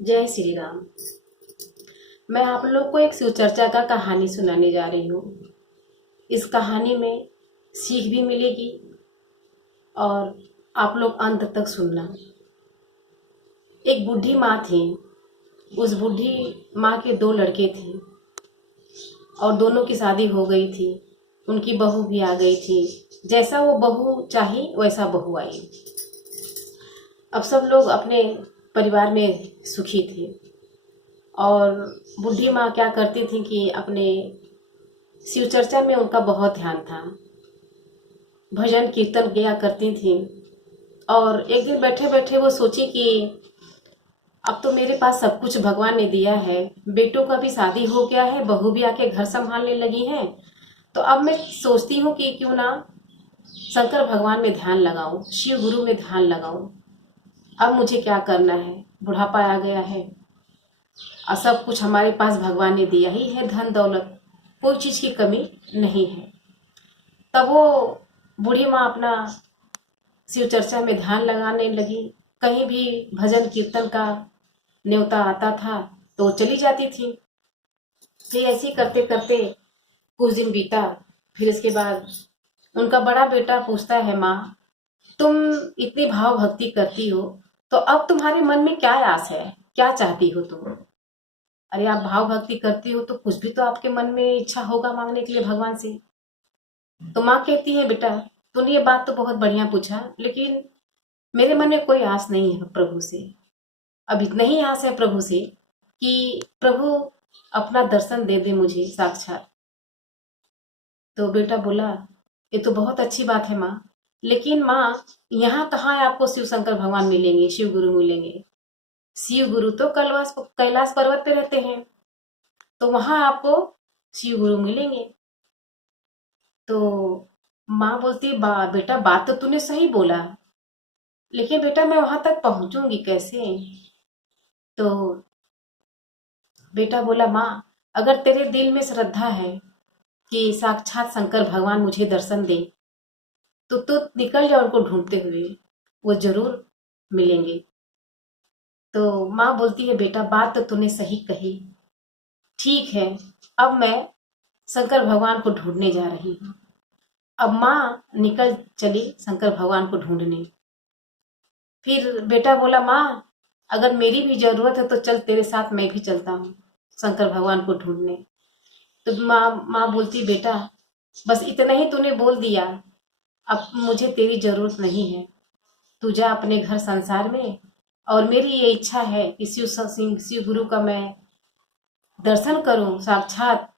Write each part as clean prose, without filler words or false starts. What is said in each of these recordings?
जय श्री राम। मैं आप लोग को एक शिव चर्चा का कहानी सुनाने जा रही हूँ। इस कहानी में सीख भी मिलेगी और आप लोग अंत तक सुनना। एक बूढ़ी माँ थी। उस बूढ़ी माँ के दो लड़के थे और दोनों की शादी हो गई थी। उनकी बहू भी आ गई थी। जैसा वो बहू चाही वैसा बहू आई। अब सब लोग अपने परिवार में सुखी थे। और बूढ़ी माँ क्या करती थी कि अपने शिव चर्चा में उनका बहुत ध्यान था। भजन कीर्तन किया करती थी। और एक दिन बैठे बैठे वो सोची कि अब तो मेरे पास सब कुछ भगवान ने दिया है। बेटों का भी शादी हो गया है, बहू भी आके घर संभालने लगी है। तो अब मैं सोचती हूँ कि क्यों ना शंकर भगवान में ध्यान लगाऊं, शिव गुरु में ध्यान लगाऊं। अब मुझे क्या करना है, बुढ़ापा आ गया है और सब कुछ हमारे पास भगवान ने दिया ही है, धन दौलत, कोई चीज की कमी नहीं है। तब वो बूढ़ी माँ अपना शिव चर्चा में ध्यान लगाने लगी। कहीं भी भजन कीर्तन का न्योता आता था तो चली जाती थी। फिर ऐसे ही करते करते कुछ दिन बीता। फिर उसके बाद उनका बड़ा बेटा पूछता है, माँ तुम इतनी भाव भक्ति करती हो तो अब तुम्हारे मन में क्या आस है, क्या चाहती हो तुम? अरे आप भाव भक्ति करती हो तो कुछ भी तो आपके मन में इच्छा होगा मांगने के लिए भगवान से। तो माँ कहती है, बेटा तूने ये बात तो बहुत बढ़िया पूछा, लेकिन मेरे मन में कोई आस नहीं है प्रभु से। अब इतना ही आस है प्रभु से कि प्रभु अपना दर्शन दे दे मुझे साक्षात। तो बेटा बोला, ये तो बहुत अच्छी बात है माँ, लेकिन माँ यहाँ कहाँ आपको शिव शंकर भगवान मिलेंगे, शिव गुरु मिलेंगे? शिव गुरु तो कैलाश कैलाश पर्वत पे रहते हैं, तो वहां आपको शिव गुरु मिलेंगे। तो माँ बोलती, बेटा बात तो तूने सही बोला, लेकिन बेटा मैं वहां तक पहुंचूंगी कैसे? तो बेटा बोला, माँ अगर तेरे दिल में श्रद्धा है कि साक्षात शंकर भगवान मुझे दर्शन दे तो तू निकल जा उनको ढूंढते हुए, वो जरूर मिलेंगे। तो माँ बोलती है, बेटा बात तो तूने सही कही, ठीक है, अब मैं शंकर भगवान को ढूंढने जा रही हूँ। अब माँ निकल चली शंकर भगवान को ढूंढने। फिर बेटा बोला, माँ अगर मेरी भी जरूरत है तो चल तेरे साथ मैं भी चलता हूँ शंकर भगवान को ढूंढने। तो माँ बोलती, बेटा बस इतना ही तूने बोल दिया, अब मुझे तेरी जरूरत नहीं है। तू जा अपने घर संसार में, और मेरी ये इच्छा है कि शिव गुरु का मैं दर्शन करूं साक्षात।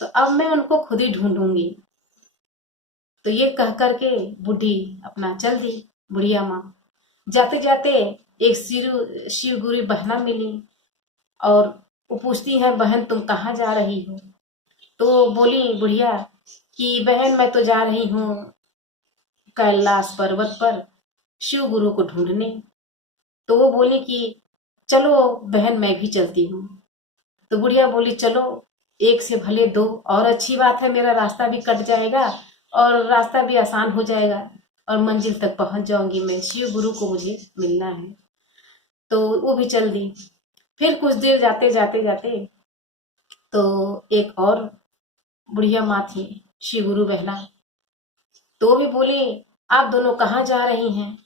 तो अब मैं उनको खुद ही ढूंढूंगी। तो ये कह करके बूढ़ी अपना चल दी, बुढ़िया माँ। जाते जाते एक शिव गुरु बहना मिली और वो पूछती है, बहन तुम कहाँ जा रही हो? तो बोली बुढ़िया कि बहन मैं तो जा रही हूँ कैलाश पर्वत पर शिव गुरु को ढूंढने। तो वो बोली कि चलो बहन मैं भी चलती हूँ। तो बुढ़िया बोली, चलो एक से भले दो, और अच्छी बात है, मेरा रास्ता भी कट जाएगा और रास्ता भी आसान हो जाएगा और मंजिल तक पहुंच जाऊंगी मैं, शिव गुरु को मुझे मिलना है। तो वो भी चल दी। फिर कुछ देर जाते जाते जाते तो एक और बुढ़िया माँ थी, शिव गुरु बहना। तो वो भी बोली, आप दोनों कहाँ जा रही हैं?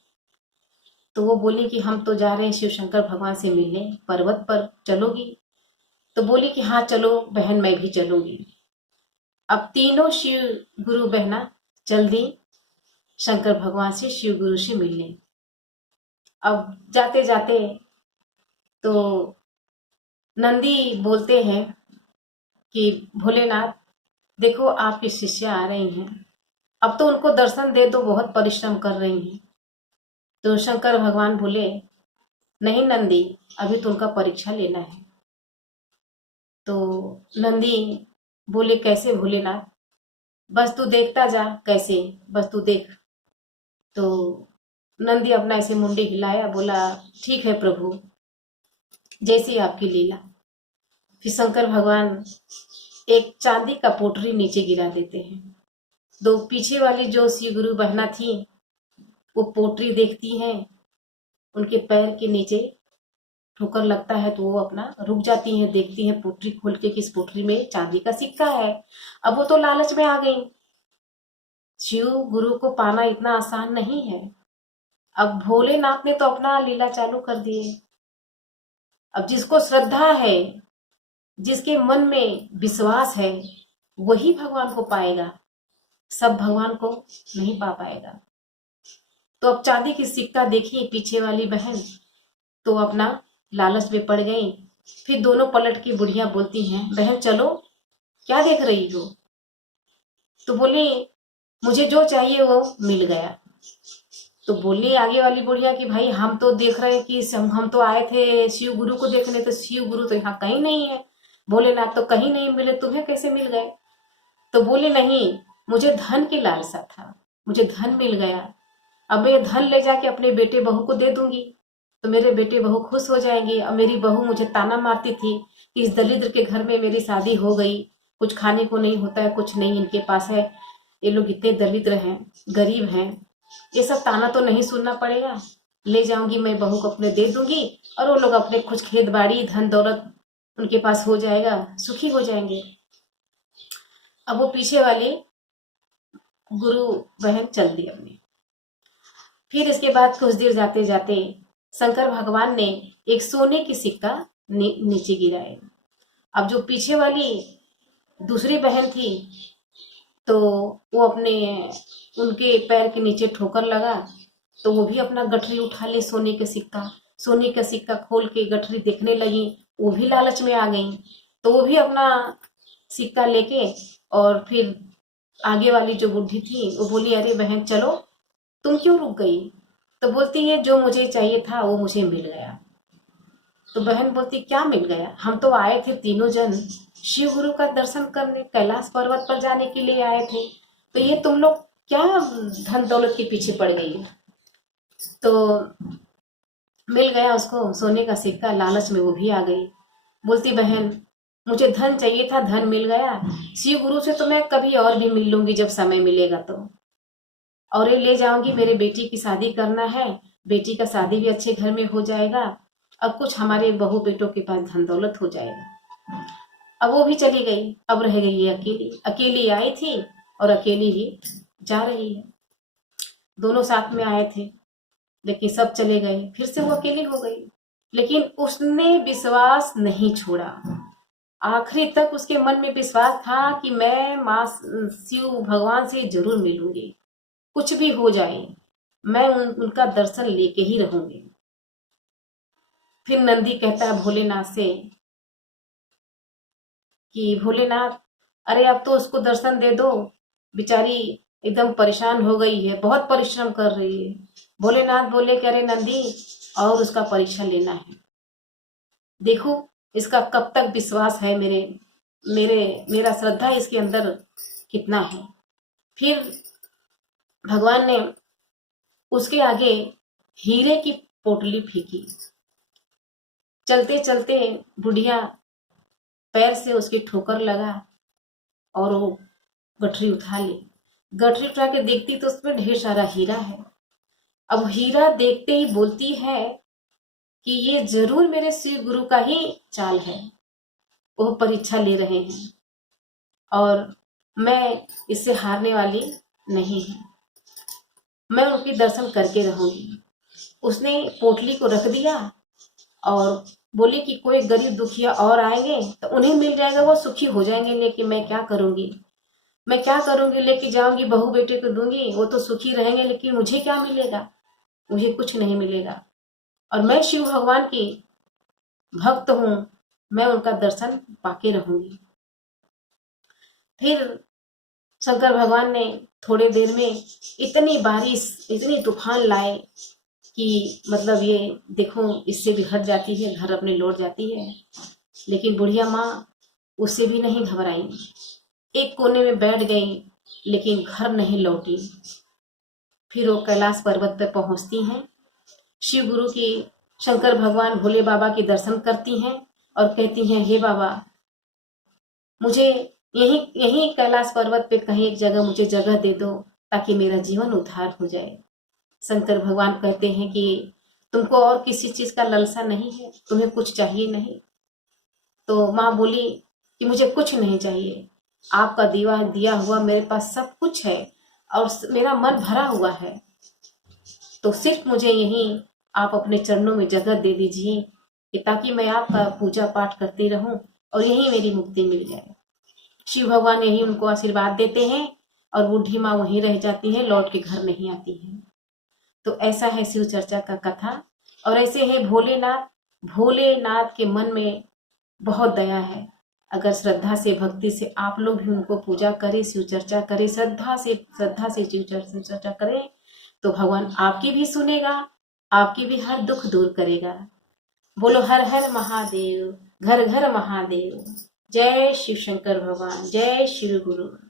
तो वो बोली कि हम तो जा रहे हैं शिव शंकर भगवान से मिलने, पर्वत पर चलोगी? तो बोली कि हाँ चलो बहन मैं भी चलूंगी। अब तीनों शिव गुरु बहना चल दी शंकर भगवान से, शिव गुरु से मिलने। अब जाते जाते तो नंदी बोलते हैं कि भोलेनाथ देखो आपकी शिष्या आ रही हैं, अब तो उनको दर्शन दे दो, बहुत परिश्रम कर रही हैं। तो शंकर भगवान बोले, नहीं नंदी, अभी तो उनका परीक्षा लेना है। तो नंदी बोले, कैसे भोलेनाथ? बस तू देखता जा कैसे, बस तू देख। तो नंदी अपना ऐसे मुंडी हिलाया, बोला ठीक है प्रभु, जैसी आपकी लीला। फिर शंकर भगवान एक चांदी का पोटरी नीचे गिरा देते हैं। दो पीछे वाली जो शिव गुरु बहना थी वो पोटरी देखती हैं, उनके पैर के नीचे ठोकर लगता है तो वो अपना रुक जाती हैं, देखती हैं पोटली खोल के कि इस पोटली में चांदी का सिक्का है। अब वो तो लालच में आ गई। शिव गुरु को पाना इतना आसान नहीं है। अब भोलेनाथ ने तो अपना लीला चालू कर दिए। अब जिसको श्रद्धा है, जिसके मन में विश्वास है, वही भगवान को पाएगा। सब भगवान को नहीं पा पाएगा। तो अब चांदी की सिक्का देखी पीछे वाली बहन, तो अपना लालच में पड़ गई। फिर दोनों पलट के बुढ़िया बोलती हैं, बहन चलो, क्या देख रही हो? तो बोली, मुझे जो चाहिए वो मिल गया। तो बोली आगे वाली बुढ़िया कि भाई हम तो देख रहे हैं कि हम तो आए थे शिव गुरु को देखने, तो शिव गुरु तो यहाँ कहीं नहीं है, भोलेनाथ तो कहीं नहीं मिले, तुम्हें कैसे मिल गए? तो बोले नहीं, मुझे धन की लालसा था, मुझे धन मिल गया। अब मैं धन ले जाके अपने बेटे बहू को दे दूंगी तो मेरे बेटे बहू खुश हो जाएंगे। अब मेरी बहू मुझे ताना मारती थी कि इस दरिद्र के घर में मेरी शादी हो गई, कुछ खाने को नहीं होता है, कुछ नहीं इनके पास है, ये लोग इतने दरिद्र हैं, गरीब हैं, ये सब ताना तो नहीं सुनना पड़ेगा। ले जाऊंगी मैं बहू को अपने दे दूंगी और वो लोग अपने कुछ खेत बाड़ी धन दौलत उनके पास हो जाएगा, सुखी हो जाएंगे। अब वो पीछे वाली गुरु बहन चल दी अपनी। फिर इसके बाद कुछ देर जाते जाते शंकर भगवान ने एक सोने की सिक्का नीचे गिराए। अब जो पीछे वाली दूसरी बहन थी तो वो अपने उनके पैर के नीचे ठोकर लगा, तो वो भी अपना गठरी उठा ले सोने का सिक्का खोल के गठरी देखने लगी। वो भी लालच में आ गई, तो वो भी अपना सिक्का लेके, और फिर आगे वाली जो बुढ़ी थी वो बोली, अरे बहन चलो, तुम क्यों रुक गई? तो बोलती है, जो मुझे चाहिए था वो मुझे मिल गया। तो बहन बोलती, क्या मिल गया? हम तो आए थे तीनों जन शिव गुरु का दर्शन करने, कैलाश पर्वत पर जाने के लिए आए थे, तो ये तुम लोग क्या धन दौलत के पीछे पड़ गई? तो मिल गया उसको सोने का सिक्का, लालच में वो भी आ गई। बोलती, बहन मुझे धन चाहिए था, धन मिल गया, शिव गुरु से तो मैं कभी और भी मिल लूंगी जब समय मिलेगा तो, और ये ले जाऊंगी, मेरे बेटी की शादी करना है, बेटी का शादी भी अच्छे घर में हो जाएगा, अब कुछ हमारे बहू बेटों के पास धन दौलत हो जाएगा। अब वो भी चली गई, अब रह गई है अकेली। अकेली आई थी और अकेली ही जा रही है। दोनों साथ में आए थे लेकिन सब चले गए, फिर से वो अकेली हो गई। लेकिन उसने विश्वास नहीं छोड़ा, आखिरी तक उसके मन में विश्वास था कि मैं माँ शिव भगवान से जरूर मिलूंगी, कुछ भी हो जाए मैं उनका दर्शन लेके ही रहूंगी। फिर नंदी कहता है भोलेनाथ से कि भोलेनाथ, अरे अब तो उसको दर्शन दे दो, बेचारी एकदम परेशान हो गई है, बहुत परिश्रम कर रही है। भोलेनाथ बोले कि अरे नंदी, और उसका परीक्षा लेना है, देखो इसका कब तक विश्वास है, मेरा श्रद्धा इसके अंदर कितना है। फिर भगवान ने उसके आगे हीरे की पोटली फेंकी। चलते चलते बुढ़िया पैर से उसकी ठोकर लगा और वो गठरी उठा ली। गठरी उठा के देखती तो उसमें ढेर सारा हीरा है। अब हीरा देखते ही बोलती है कि ये जरूर मेरे शिव गुरु का ही चाल है, वो परीक्षा ले रहे हैं और मैं इससे हारने वाली नहीं हूँ, मैं उनके दर्शन करके रहूंगी। उसने पोटली को रख दिया और बोली कि कोई गरीब दुखिया और आएंगे तो उन्हें मिल जाएगा, वो सुखी हो जाएंगे, लेकिन मैं क्या करूंगी, लेके जाऊंगी बहू बेटे को दूंगी, वो तो सुखी रहेंगे, लेकिन मुझे क्या मिलेगा? मुझे कुछ नहीं मिलेगा। और मैं शिव भगवान की भक्त हूं, मैं उनका दर्शन पाके रहूंगी। फिर शंकर भगवान ने थोड़े देर में इतनी बारिश, इतनी तूफान लाए कि मतलब ये देखो इससे भी हट जाती है, घर अपने लौट जाती है। लेकिन बुढ़िया माँ उससे भी नहीं घबराई, एक कोने में बैठ गई, लेकिन घर नहीं लौटी। फिर वो कैलाश पर्वत पर पहुंचती हैं, शिव गुरु की, शंकर भगवान भोले बाबा के दर्शन करती हैं और कहती हैं, हे बाबा, मुझे यही यही कैलाश पर्वत पे कहीं एक जगह मुझे जगह दे दो ताकि मेरा जीवन उद्धार हो जाए। शंकर भगवान कहते हैं कि तुमको और किसी चीज का लालसा नहीं है, तुम्हें कुछ चाहिए नहीं। तो माँ बोली कि मुझे कुछ नहीं चाहिए, आपका दिया हुआ मेरे पास सब कुछ है और मेरा मन भरा हुआ है। तो सिर्फ मुझे यहीं आप अपने चरणों में जगह दे दीजिए कि ताकि मैं आपका पूजा पाठ करती रहूं और यहीं मेरी मुक्ति मिल जाए। शिव भगवान यही उनको आशीर्वाद देते हैं और बूढ़ी माँ वहीं रह जाती है, लौट के घर नहीं आती है। तो ऐसा है शिव चर्चा का कथा। और ऐसे है भोलेनाथ, भोलेनाथ के मन में बहुत दया है। अगर श्रद्धा से भक्ति से आप लोग भी उनको पूजा करें, शिव चर्चा करें, श्रद्धा से शिव चर्चा करें, तो भगवान आपकी भी सुनेगा, आपकी भी हर दुख दूर करेगा। बोलो हर हर महादेव, घर घर महादेव। जय शिव शंकर भगवान, जय शिव गुरु।